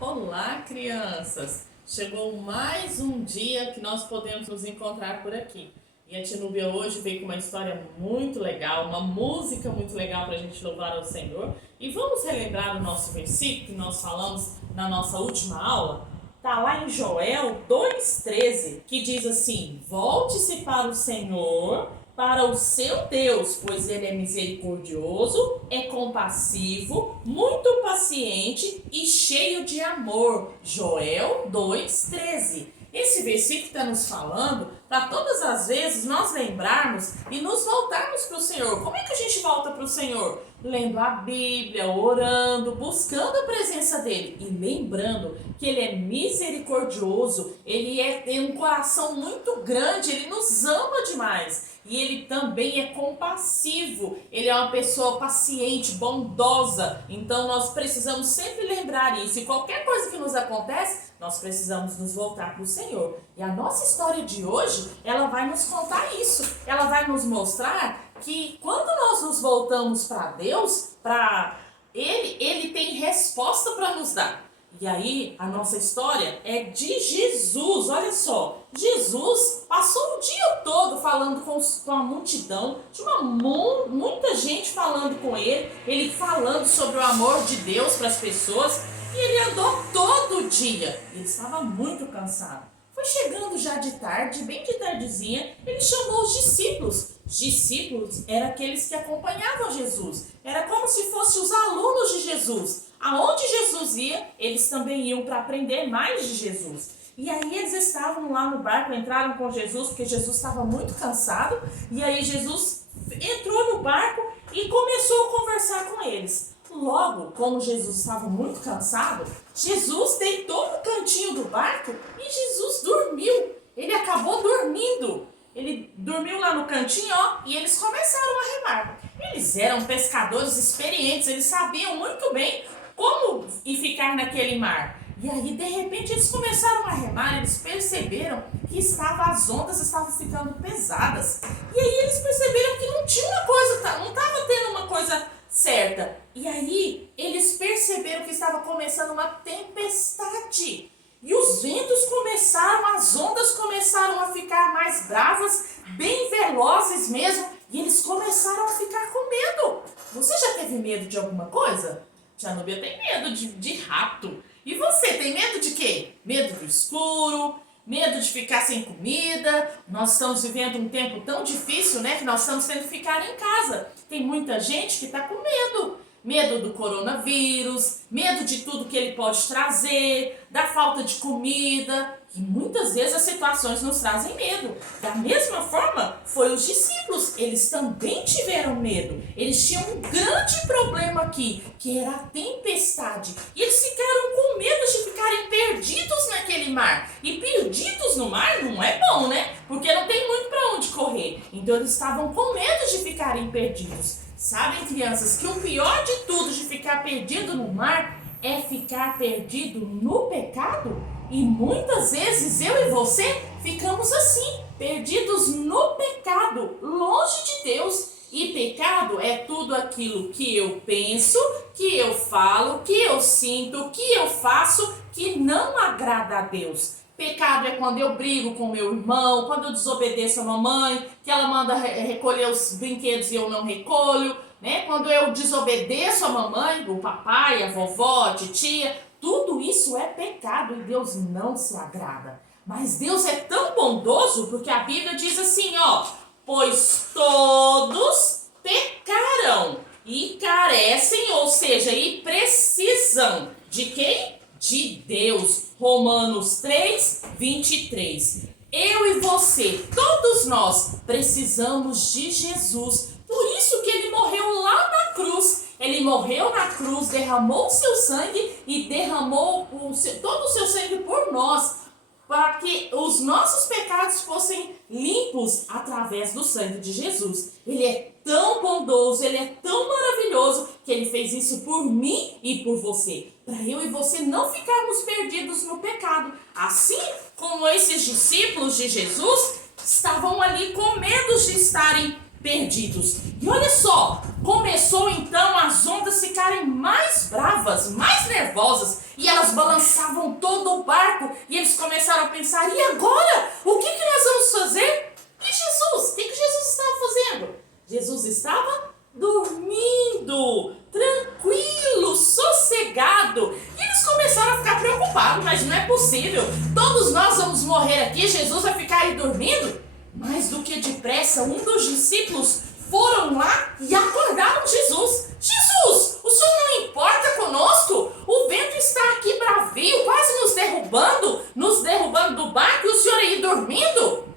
Olá, crianças! Chegou mais um dia que nós podemos nos encontrar por aqui. E a Tia Núbia hoje veio com uma história muito legal, uma música muito legal para a gente louvar ao Senhor. E vamos relembrar o nosso versículo que nós falamos na nossa última aula? Está lá em Joel 2,13, que diz assim: volte-se para o Senhor, para o seu Deus, pois ele é misericordioso, é compassivo, muito paciente e cheio de amor. Joel 2,13. Esse versículo está nos falando para todas as vezes nós lembrarmos e nos voltarmos para o Senhor. Como é que a gente volta para o Senhor? Lendo a Bíblia, orando, buscando a presença dele e lembrando que ele é misericordioso, ele tem um coração muito grande, ele nos ama demais. E ele também é compassivo, ele é uma pessoa paciente, bondosa. Então nós precisamos sempre lembrar isso. E qualquer coisa que nos acontece, nós precisamos nos voltar para o Senhor. E a nossa história de hoje, ela vai nos contar isso. Ela vai nos mostrar que quando nós nos voltamos para Deus, para ele tem resposta para nos dar. E aí, a nossa história é de Jesus, olha só. Jesus passou o dia todo falando com a multidão, tinha muita gente falando com ele falando sobre o amor de Deus para as pessoas, e ele andou todo o dia. Ele estava muito cansado. Foi chegando já de tarde, bem de tardezinha, ele chamou os discípulos. Os discípulos eram aqueles que acompanhavam Jesus. Era como se fossem os alunos de Jesus. Aonde Jesus ia, eles também iam para aprender mais de Jesus. E aí eles estavam lá no barco, entraram com Jesus, porque Jesus estava muito cansado. E aí Jesus entrou no barco e começou a conversar com eles. Logo, como Jesus estava muito cansado, Jesus deitou no cantinho do barco e Jesus dormiu. Ele acabou dormindo. Ele dormiu lá no cantinho, e eles começaram a remar. Eles eram pescadores experientes, eles sabiam muito bem como ficar naquele mar. E aí, de repente, eles começaram a remar, eles perceberam que as ondas estavam ficando pesadas. E aí eles perceberam que não tinha uma coisa, não estava tendo uma coisa certa. E aí eles perceberam que estava começando uma tempestade. E os ventos começaram, as ondas começaram a ficar mais bravas, bem velozes mesmo. E eles começaram a ficar com medo. Você já teve medo de alguma coisa? Tia Núbia tem medo de rato. E você tem medo de quê? Medo do escuro? Medo de ficar sem comida? Nós estamos vivendo um tempo tão difícil, né? Que nós estamos tendo que ficar em casa. Tem muita gente que está com medo. Medo do coronavírus, medo de tudo que ele pode trazer, da falta de comida. E muitas vezes as situações nos trazem medo. Da mesma forma, foi os discípulos. Eles também tiveram medo. Eles tinham um grande problema aqui, que era a tempestade. E eles ficaram com medo de ficarem perdidos naquele mar. E perdidos no mar não é bom, né? Porque não tem muito para onde correr. Então eles estavam com medo de ficarem perdidos. Sabem, crianças, que o pior de tudo de ficar perdido no mar é ficar perdido no pecado? E muitas vezes eu e você ficamos assim, perdidos no pecado, longe de Deus. E pecado é tudo aquilo que eu penso, que eu falo, que eu sinto, que eu faço, que não agrada a Deus. Pecado é quando eu brigo com meu irmão, quando eu desobedeço a mamãe, que ela manda recolher os brinquedos e eu não recolho, né? Quando eu desobedeço a mamãe, o papai, a vovó, a titia, tudo isso é pecado e Deus não se agrada. Mas Deus é tão bondoso porque a Bíblia diz assim, pois todos pecaram e carecem, ou seja, e precisam de quem? De Deus. Romanos 3:23. Eu e você, todos nós, precisamos de Jesus. Por isso que ele morreu lá na cruz. Ele morreu na cruz, derramou o seu sangue e derramou todo o seu sangue por nós, para que os nossos pecados fossem limpos através do sangue de Jesus. Ele é tão bondoso, ele é tão maravilhoso, que ele fez isso por mim e por você. Para eu e você não ficarmos perdidos no pecado. Assim como esses discípulos de Jesus estavam ali com medo de estarem perdidos. E olha só, começou então as ondas ficarem mais bravas, mais nervosas, e elas balançavam todo o barco, e eles começaram a pensar, e agora? O que nós vamos fazer? E Jesus? O que Jesus estava fazendo? Jesus estava dormindo, tranquilo, sossegado. E eles começaram a ficar preocupados, mas não é possível. Todos nós vamos morrer aqui, Jesus vai ficar aí dormindo? Mais do que depressa, um dos discípulos foram lá e acordaram Jesus. Jesus, o senhor não importa conosco? O vento está aqui bravio, quase nos derrubando do barco, e o senhor aí dormindo?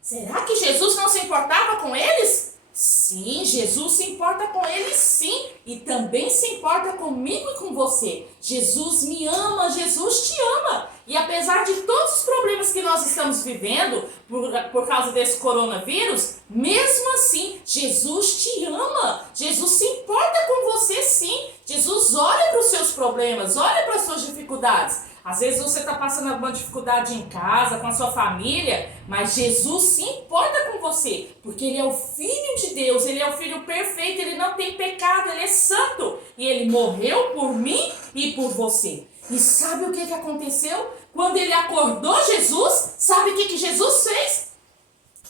Será que Jesus não se importava com eles? Sim, Jesus se importa com eles sim, e também se importa comigo e com você. Jesus me ama, Jesus te ama. E apesar de todos os problemas que nós estamos vivendo por causa desse coronavírus, mesmo assim, Jesus te ama. Jesus se importa com você sim. Jesus olha para os seus problemas, olha para as suas dificuldades. Às vezes você está passando alguma dificuldade em casa, com a sua família, mas Jesus se importa com você, porque Ele é o Filho de Deus, Ele é o Filho perfeito, Ele não tem pecado, Ele é santo. E Ele morreu por mim e por você. E sabe o que aconteceu? Quando Ele acordou Jesus, sabe o que Jesus fez?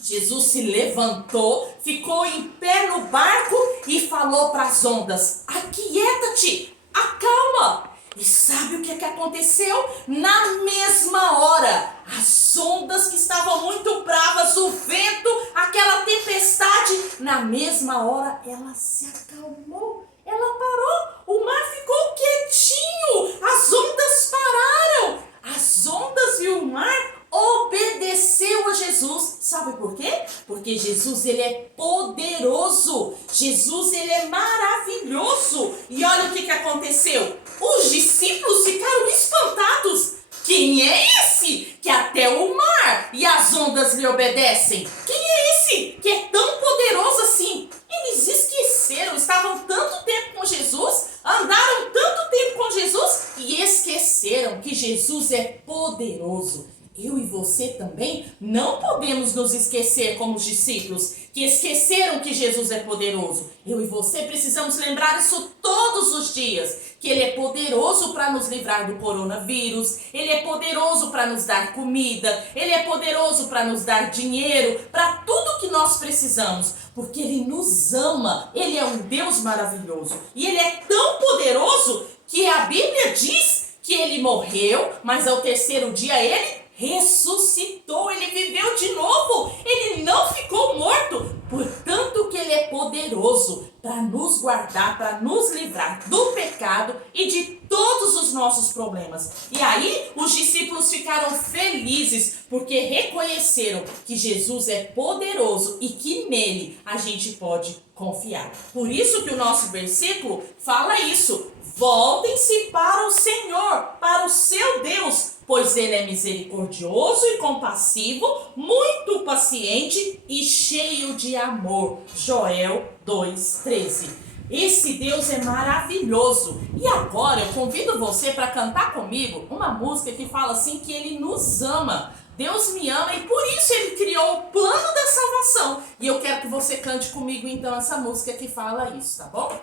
Jesus se levantou, ficou em pé no barco e falou para as ondas, aquieta-te, acalma. E sabe o que aconteceu? Na mesma hora, as ondas que estavam muito bravas, o vento, aquela tempestade, na mesma hora ela se acalmou, ela parou, o mar ficou quietinho, as ondas pararam, as ondas e o mar obedeceu a Jesus. Sabe por quê? Porque Jesus, Ele é poderoso. Jesus, Ele é maravilhoso. E olha o que aconteceu. Os discípulos ficaram espantados. Quem é esse que até o mar e as ondas lhe obedecem? Quem é esse que é tão poderoso assim? Eles esqueceram, estavam tanto tempo com Jesus, andaram tanto tempo com Jesus e esqueceram que Jesus é poderoso. Eu e você também não podemos nos esquecer como os discípulos que esqueceram que Jesus é poderoso. Eu e você precisamos lembrar isso todos os dias, que Ele é poderoso para nos livrar do coronavírus, Ele é poderoso para nos dar comida, Ele é poderoso para nos dar dinheiro, para tudo que nós precisamos, porque Ele nos ama, Ele é um Deus maravilhoso. E Ele é tão poderoso que a Bíblia diz que Ele morreu, mas ao terceiro dia Ele ressuscitou, Ele viveu de novo, Ele não ficou morto, portanto que Ele é poderoso para nos guardar, para nos livrar do pecado e de todos os nossos problemas. E aí os discípulos ficaram felizes porque reconheceram que Jesus é poderoso e que nele a gente pode confiar. Por isso que o nosso versículo fala isso: voltem-se para o Senhor, para o seu Deus, pois Ele é misericordioso e compassivo, muito paciente e cheio de amor. Joel 2:13. Esse Deus é maravilhoso. E agora eu convido você para cantar comigo uma música que fala assim que Ele nos ama. Deus me ama e por isso Ele criou o plano da salvação. E eu quero que você cante comigo então essa música que fala isso, tá bom?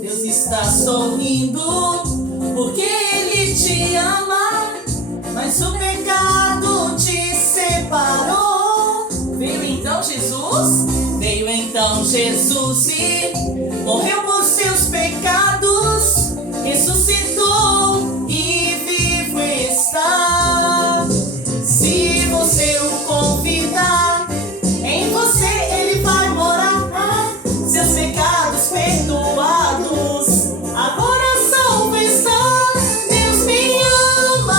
Deus está sorrindo porque Ele te ama, mas o pecado te separou. Veio então Jesus e morreu por seus pecados, ressuscitou e vivo está. Se você o convidar, em você Ele vai morar, seus pecados perdoados, agora a salva está. Deus me ama.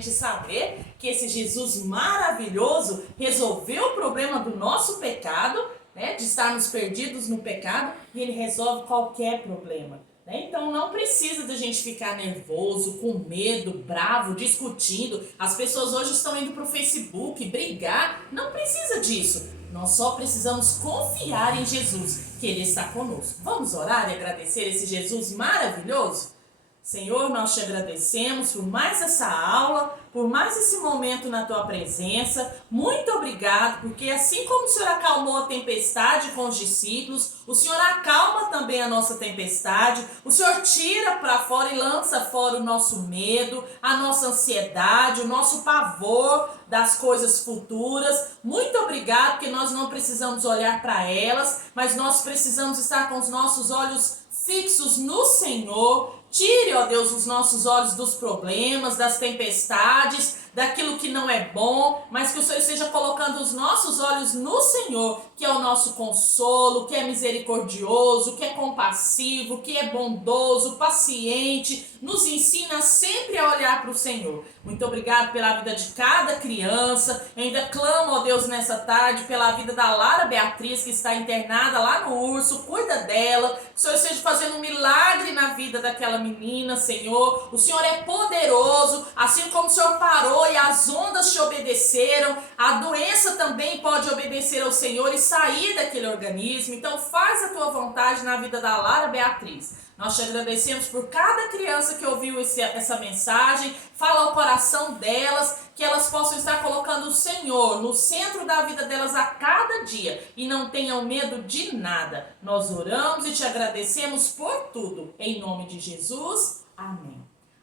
gente saber que esse Jesus maravilhoso resolveu o problema do nosso pecado, né, de estarmos perdidos no pecado, e ele resolve qualquer problema. Então não precisa da gente ficar nervoso, com medo, bravo, discutindo. As pessoas hoje estão indo para o Facebook brigar. Não precisa disso. Nós só precisamos confiar em Jesus, que Ele está conosco. Vamos orar e agradecer esse Jesus maravilhoso? Senhor, nós te agradecemos por mais essa aula, por mais esse momento na tua presença. Muito obrigado, porque assim como o Senhor acalmou a tempestade com os discípulos, o Senhor acalma também a nossa tempestade. O Senhor tira para fora e lança fora o nosso medo, a nossa ansiedade, o nosso pavor das coisas futuras. Muito obrigado, porque nós não precisamos olhar para elas, mas nós precisamos estar com os nossos olhos fixos no Senhor. Tire, ó Deus, os nossos olhos dos problemas, das tempestades, daquilo que não é bom, mas que o Senhor esteja colocando os nossos olhos no Senhor, que é o nosso consolo, que é misericordioso, que é compassivo, que é bondoso, paciente, nos ensina sempre a olhar para o Senhor. Muito obrigado pela vida de cada criança. Eu ainda clamo, ó Deus, nessa tarde, pela vida da Lara Beatriz, que está internada lá no Urso. Cuida dela, que o Senhor esteja fazendo um milagre na vida daquela menina, Senhor. O Senhor é poderoso, assim como o Senhor parou e as ondas te obedeceram, a doença também pode obedecer ao Senhor e sair daquele organismo. Então faz a tua vontade na vida da Lara Beatriz. Nós te agradecemos por cada criança que ouviu essa mensagem. Fala ao coração delas, que elas possam estar colocando o Senhor no centro da vida delas a cada dia e não tenham medo de nada. Nós oramos e te agradecemos por tudo. Em nome de Jesus, amém.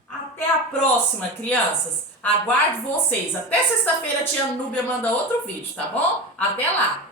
Até a próxima, crianças. Aguardo vocês. Até sexta-feira a tia Núbia manda outro vídeo, tá bom? Até lá!